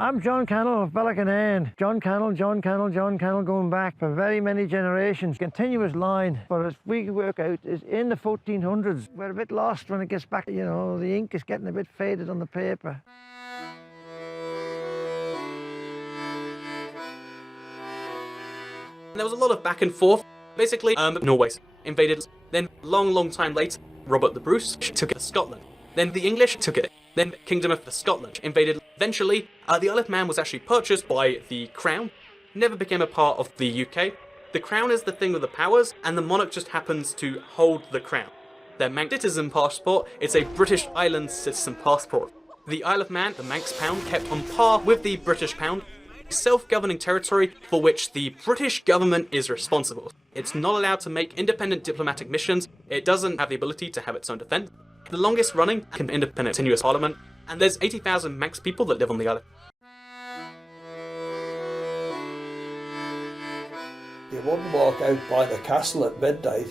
I'm John Cannell of Ballachanane. John Cannell, going back for very many generations. Continuous line, but as we work out, is in the 1400s. We're a bit lost when it gets back, you know, the ink is getting a bit faded on the paper. There was a lot of back and forth. Basically, Norway invaded. Then, long time later, Robert the Bruce took it to Scotland. Then the English took it. Then Kingdom of Scotland invaded. Eventually, the Isle of Man was actually purchased by the Crown. Never became a part of the UK. The Crown is the thing with the powers, and the monarch just happens to hold the crown. Their Manx citizen passport is a British island citizen passport. The Isle of Man, the Manx pound, kept on par with the British pound. Self-governing territory for which the British government is responsible. It's not allowed to make independent diplomatic missions. It doesn't have the ability to have its own defence. The longest running independent continuous parliament, and there's 80,000 Manx people that live on the island. You wouldn't walk out by the castle at midnight,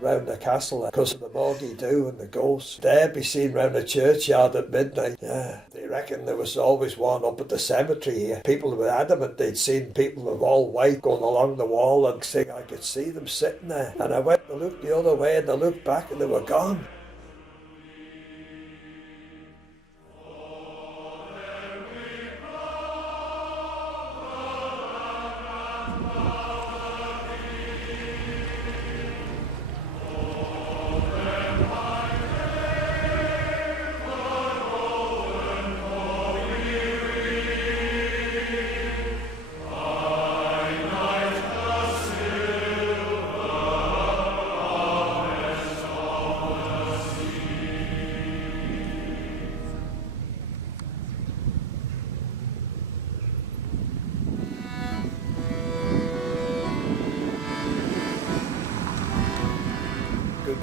round the castle, because of the moggy do and the ghosts. They'd be seen round the churchyard at midnight. Yeah, they reckon there was always one up at the cemetery here. People were adamant they'd seen people of all white going along the wall and saying I could see them sitting there. And I went to look the other way and I looked back and they were gone.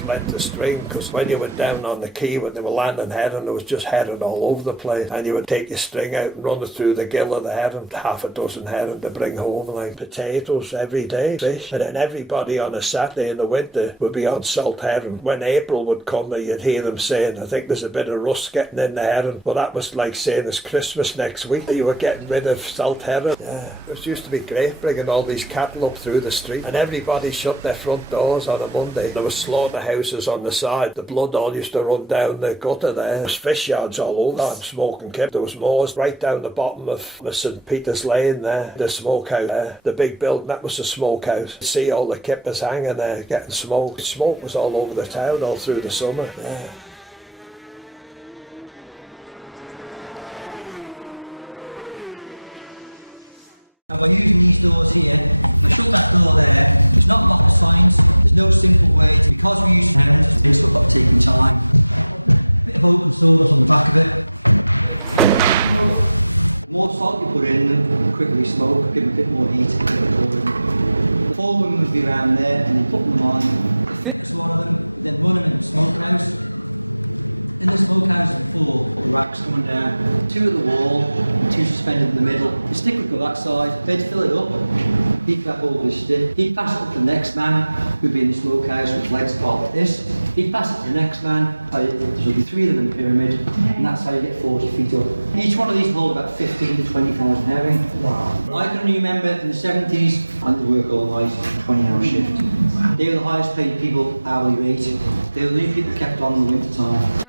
Length of string, because when you went down on the quay when they were landing herring, there was just herring all over the place, and you would take your string out and run it through the gill of the herring, half a dozen herring to bring home, like potatoes every day, fish. And then everybody on a Saturday in the winter would be on salt herring. When April would come, you'd hear them saying, I think there's a bit of rust getting in the herring. Well, that was like saying it's Christmas next week. You were getting rid of salt herring. Yeah. It used to be great bringing all these cattle up through the street, and everybody shut their front doors on a Monday. There was slaughterhouses on the side. The blood all used to run down the gutter there. There was fish yards all over. I'm smoking Kipper. There was moors right down the bottom of St Peter's Lane there. The smokehouse there. The big building, that was the smokehouse. You see all the Kippers hanging there getting smoked. Smoke was all over the town all through the summer. Yeah. And by using these doors here, if I shut that door there, it's not rocket science, there's no simple way. Because we use hands, it's still got taking time. A bit of open sawdust on the back of it. The more salt you put in them, the quicker they smoke, give them a bit more heat. The forewomen would be around there and they put them on. The thickest one of them, then run them in the smokehouse. In the smokehouse before, the racks coming down, two at the wall, two suspended in the middle. The stick would go that side, they'd fill it up, he'd grab hold of his stick, he'd pass it up to the next man, who'd be in the smokehouse with legs apart like this. He'd pass it to the next man, there'll be three of them in the pyramid, and that's how you get 40 feet up. Each one of these hold about 15 to 20,000 herring. Wow. I can only remember in the 70s, I had to work all night, 20-hour shift. They were the highest paid people, hourly rate. They were the only people kept on in the winter time.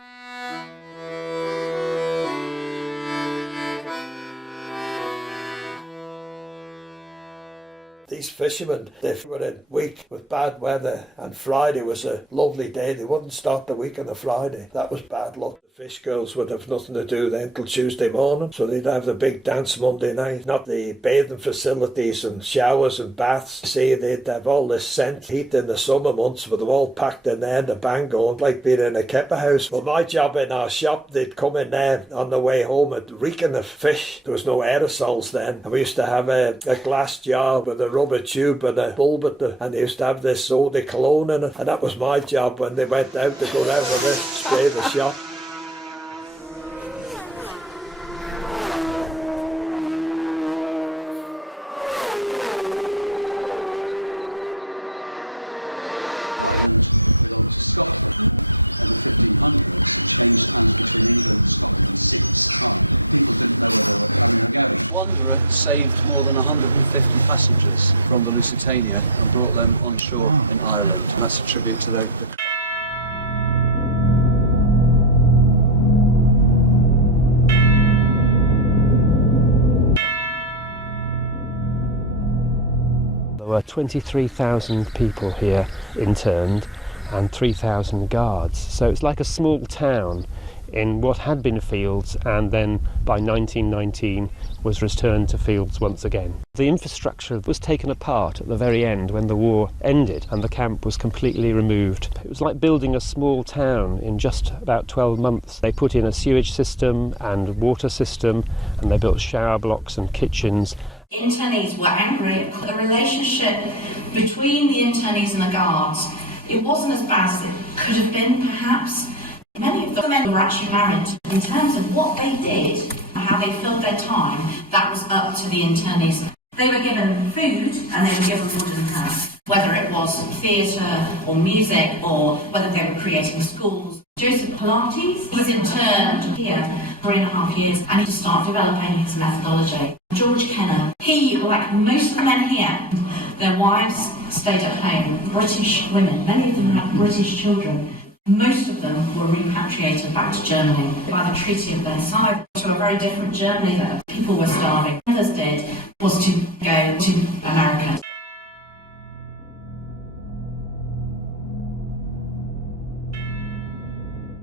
These fishermen, they were in week with bad weather, and Friday was a lovely day. They wouldn't start the week on a Friday. That was bad luck. The fish girls would have nothing to do then till Tuesday morning, so they'd have the big dance Monday night. Not the bathing facilities and showers and baths. See, they'd have all this scent heat in the summer months, with them all packed in there and the bang going, like being in a Kipper house. Well, my job in our shop, they'd come in there on the way home and reeking of fish. There was no aerosols then, and we used to have a glass jar with a rubber tube and a bulb at the, and they used to have this eau de cologne in it, and that was my job when they went out to go down with this, spray the shop. Ireland belonged to Scotland. In the 1500s, it changed hands between England and Scotland 6 times. People didn't know where they were coming or going. One group saved more than 150 passengers from the Lusitania and brought them on shore in Ireland. That's a tribute to them. There were 23,000 people here interned and 3,000 guards. So it's like a small town in what had been fields and then by 1919 was returned to fields once again. The infrastructure was taken apart at the very end when the war ended and the camp was completely removed. It was like building a small town in just about 12 months. They put in a sewage system and water system, and they built shower blocks and kitchens. Internees were angry. The relationship between the internees and the guards, it wasn't as bad as it could have been, perhaps. Many of the men were actually married. In terms of what they did, how they filled their time, that was up to the internees. They were given food and they were given wood and earth. Whether it was theatre or music or whether they were creating schools. Joseph Pilates was interned here 3.5 years and he started developing his methodology. George Kenner, he, like most of the men here, their wives stayed at home. British women, many of them had British children. Most of them were repatriated back to Germany by the Treaty of Versailles, to a very different Germany that people were starving. Others did was to go to America.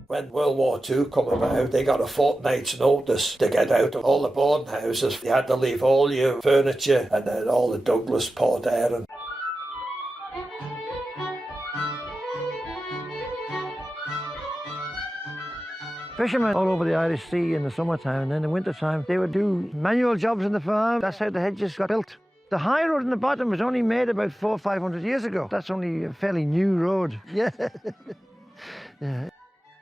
When World War II come about, they got a fortnight's notice to get out of all the boarding houses. You had to leave all your furniture and then all the Douglas, Port Erin. Fishermen all over the Irish Sea in the summertime, and then in the wintertime they would do manual jobs on the farm. That's how the hedges got built. The high road in the bottom was only made about 400 or 500 years ago. That's only a fairly new road. Yeah. Yeah.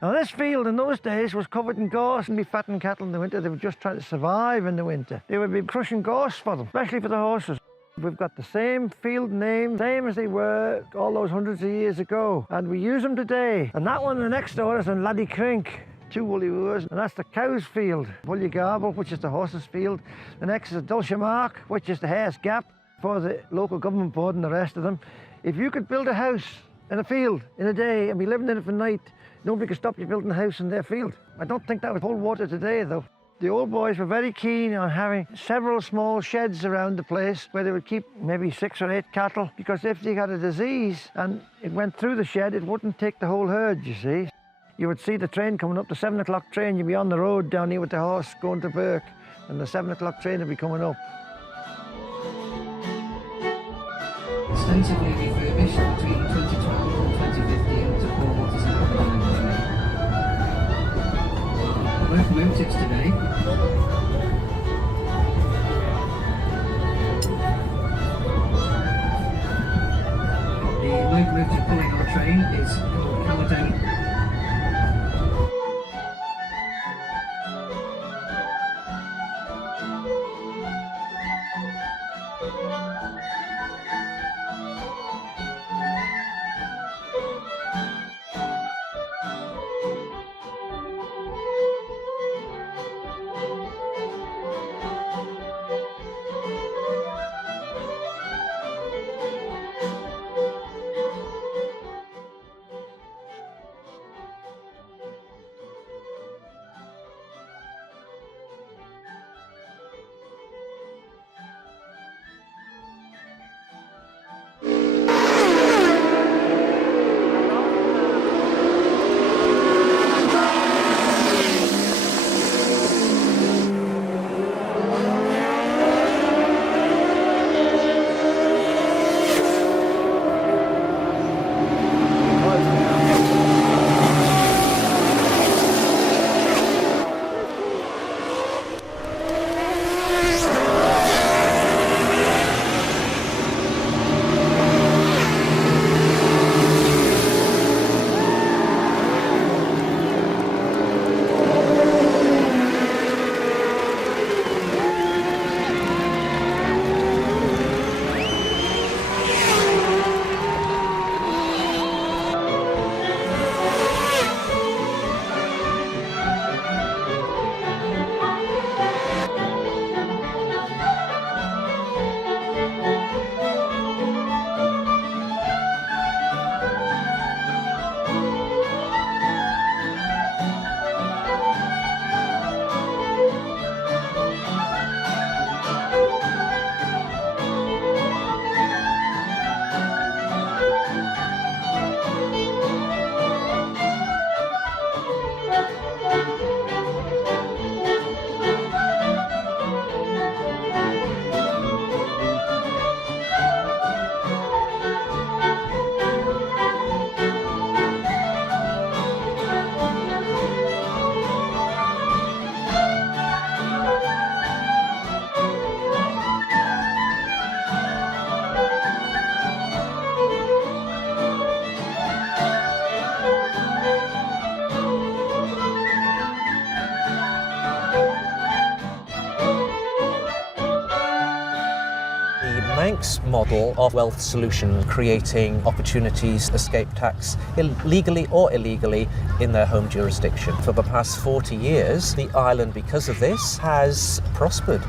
Now this field in those days was covered in gorse and be fattening cattle in the winter. They were just trying to survive in the winter. They would be crushing gorse for them, especially for the horses. We've got the same field name, same as they were all those hundreds of years ago. And we use them today. And that one the next door is in Laddie Crink. 2 woolly woors, and that's the cow's field. Woollygarble, which is the horse's field. The next is Dulciamark, which is the hare's gap for the local government board and the rest of them. If you could build a house in a field in a day and be living in it for night, nobody could stop you building a house in their field. I don't think that would hold water today, though. The old boys were very keen on having several small sheds around the place where they would keep maybe 6 or 8 cattle, because if they got a disease and it went through the shed, it wouldn't take the whole herd, you see. You would see the train coming up, the 7 o'clock train. You'd be on the road down here with the horse going to Burke, and the 7 o'clock train would be coming up. Extensively refurbished between 2012 and 2015 to form what is now the train. Locomotives today. The locomotive pulling our train is called Caledonia. Manx model of wealth solution, creating opportunities to escape tax legally or illegally in their home jurisdiction. For the past 40 years, the island, because of this, has prospered.